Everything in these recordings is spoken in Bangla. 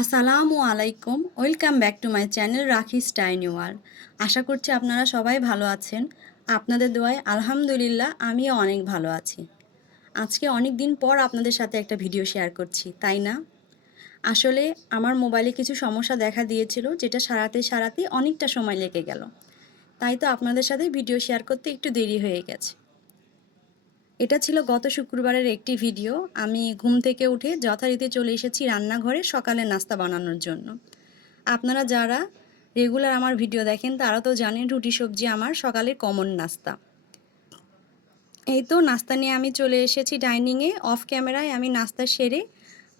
আসসালামু আলাইকুম, welcome back to my channel Rakhi Stein world. আশা করছি আপনারা সবাই ভালো আছেন। আপনাদের দোয়ায় আলহামদুলিল্লাহ আমিও অনেক ভালো আছি। আজকে অনেক দিন পর আপনাদের সাথে একটা ভিডিও শেয়ার করছি, তাই না? আসলে আমার মোবাইলে কিছু সমস্যা দেখা দিয়েছিল, যেটা সারাতে সারাতে অনেকটা সময় লেগে গেল। তাই তো আপনাদের সাথে ভিডিও শেয়ার করতে একটু দেরি হয়ে গেছে। এটা ছিল গত শুক্রবারের একটি ভিডিও। আমি ঘুম থেকে উঠে যথারীতি চলে এসেছি রান্নাঘরে সকালে নাস্তা বানানোর জন্য। আপনারা যারা রেগুলার আমার ভিডিও দেখেন, তারা তো জানেন রুটি সবজি আমার সকালের কমন নাস্তা। এই তো নাস্তা নিয়ে আমি চলে এসেছি ডাইনিংয়ে। অফ ক্যামেরায় আমি নাস্তা সেরে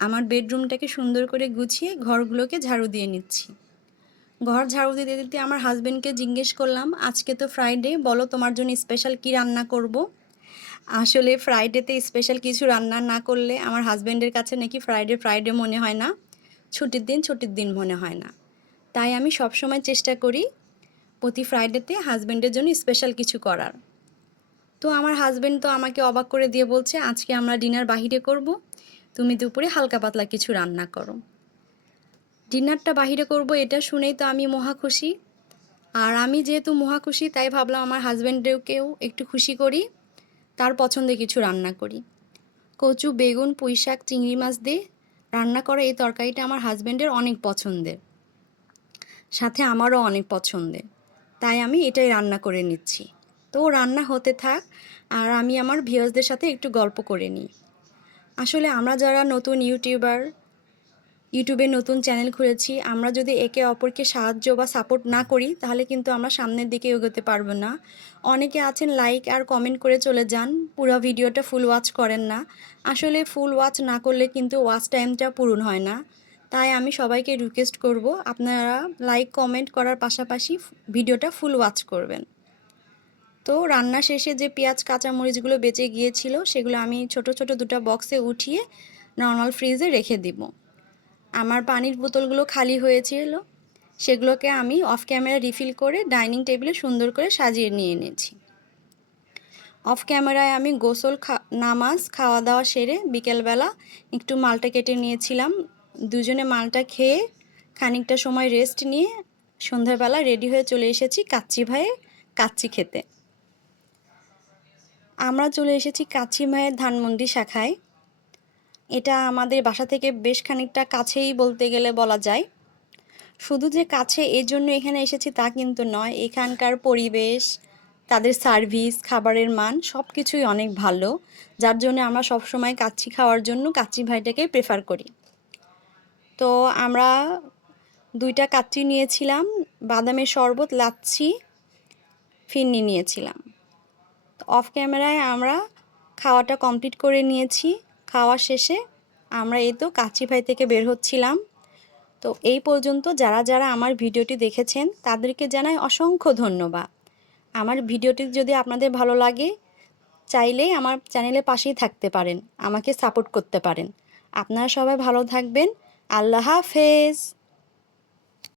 আমার বেডরুমটাকে সুন্দর করে গুছিয়ে ঘরগুলোকে ঝাড়ু দিয়ে নিচ্ছি। ঘর ঝাড়ু দিতে দিতে আমার হাজব্যান্ডকে জিজ্ঞেস করলাম, আজকে তো ফ্রাইডে বলো তোমার জন্য স্পেশাল কি রান্না করব? আসলে ফ্রাইডেতে স্পেশাল কিছু রান্না না করলে আমার হাজব্যান্ডের কাছে নাকি ফ্রাইডে ফ্রাইডে মনে হয় না। ছুটির দিন ছুটির দিন মনে হয় না। তাই আমি সবসময় চেষ্টা করি প্রতি ফ্রাইডেতে হাজব্যান্ডের জন্য স্পেশাল কিছু করার। তো আমার হাজব্যান্ড তো আমাকে অবাক করে দিয়ে বলছে, আজকে আমরা ডিনার বাহিরে করব, তুমি দুপুরে হালকা পাতলা কিছু রান্না করো। ডিনারটা বাহিরে করব এটা শুনেই তো আমি মহা খুশি। আর আমি যেহেতু মহা খুশি, তাই ভাবলাম আমার হাজব্যান্ডকেও একটু খুশি করি। তার পছন্দে কিছু রান্না করি। কচু, বেগুন পুঁই শাক চিংড়ি মাছ দিয়ে রান্না করা এই তরকারিটা আমার হাজব্যান্ডের অনেক পছন্দের। সাথে আমারও অনেক পছন্দের। তাই আমি এটাই রান্না করে নিচ্ছি। তো রান্না হতে থাক আর আমি আমার ভিউয়ার্সদের সাথে একটু গল্প করে নিই। আসলে আমরা যারা নতুন ইউটিউবার ইউটিউবে নতুন চ্যানেল খুলেছি। আমরা যদি একে অপরকে সাহায্য বা সাপোর্ট না করি, তাহলে কিন্তু আমরা সামনের দিকে এগোতে পারব না। অনেকে আছেন লাইক আর কমেন্ট করে চলে যান, পুরো ভিডিওটা ফুল ওয়াচ করেন না। আসলে ফুল ওয়াচ না করলে কিন্তু ওয়াচ টাইমটা পূরণ হয় না। তাই আমি সবাইকে রিকোয়েস্ট করব, আপনারা লাইক কমেন্ট করার পাশাপাশি ভিডিওটা ফুল ওয়াচ করবেন। তো রান্না শেষে যে পেঁয়াজ, কাঁচামরিচগুলো বেঁচে গিয়েছিল, সেগুলো আমি ছোট ছোট দুটা বক্সে উঠিয়ে নর্মাল ফ্রিজে রেখে দিব। আমার পানির বোতলগুলো খালি হয়েছিল, সেগুলোকে আমি অফ ক্যামেরা রিফিল করে ডাইনিং টেবিলে সুন্দর করে সাজিয়ে নিয়ে এনেছি। অফ ক্যামেরায় আমি গোসল নামাজ খাওয়া দাওয়া সেরে বিকেলবেলা একটু মালটা কেটে নিয়েছিলাম। দুজনে মালটা খেয়ে খানিকটা সময় রেস্ট নিয়ে সন্ধ্যাবেলা রেডি হয়ে চলে এসেছি কাচ্চি ভাইয়ের কাচ্চি খেতে। আমরা চলে এসেছি কাচ্চি ভাইয়ের ধানমন্ডি শাখায়। এটা আমাদের বাসা থেকে বেশ খানিকটা কাছেই বলতে গেলে বলা যায়। শুধু যে কাছে এর জন্য এখানে এসেছি তা কিন্তু নয়, এখানকার পরিবেশ, তাদের সার্ভিস খাবারের মান সব কিছুই অনেক ভালো, যার জন্য আমরা সবসময় কাচ্চি খাওয়ার জন্য কাচ্চি ভাইটাকে প্রেফার করি। তো আমরা দুইটা কাচ্চি নিয়েছিলাম, বাদামের শরবত, লাচ্ছি ফিন্নি নিয়েছিলাম। অফ ক্যামেরায় আমরা খাওয়াটা কমপ্লিট করে নিয়েছি। খাওয়া শেষে আমরা এই তো কাচি ভাই থেকে বের হচ্ছিলাম। তো এই পর্যন্ত যারা যারা আমার ভিডিওটি দেখেছেন, তাদেরকে জানাই অসংখ্য ধন্যবাদ। আমার ভিডিওটি যদি আপনাদের ভালো লাগে চাইলেই আমার চ্যানেলের পাশেই থাকতে পারেন, আমাকে সাপোর্ট করতে পারেন। আপনারা সবাই ভালো থাকবেন। আল্লাহ হাফেজ।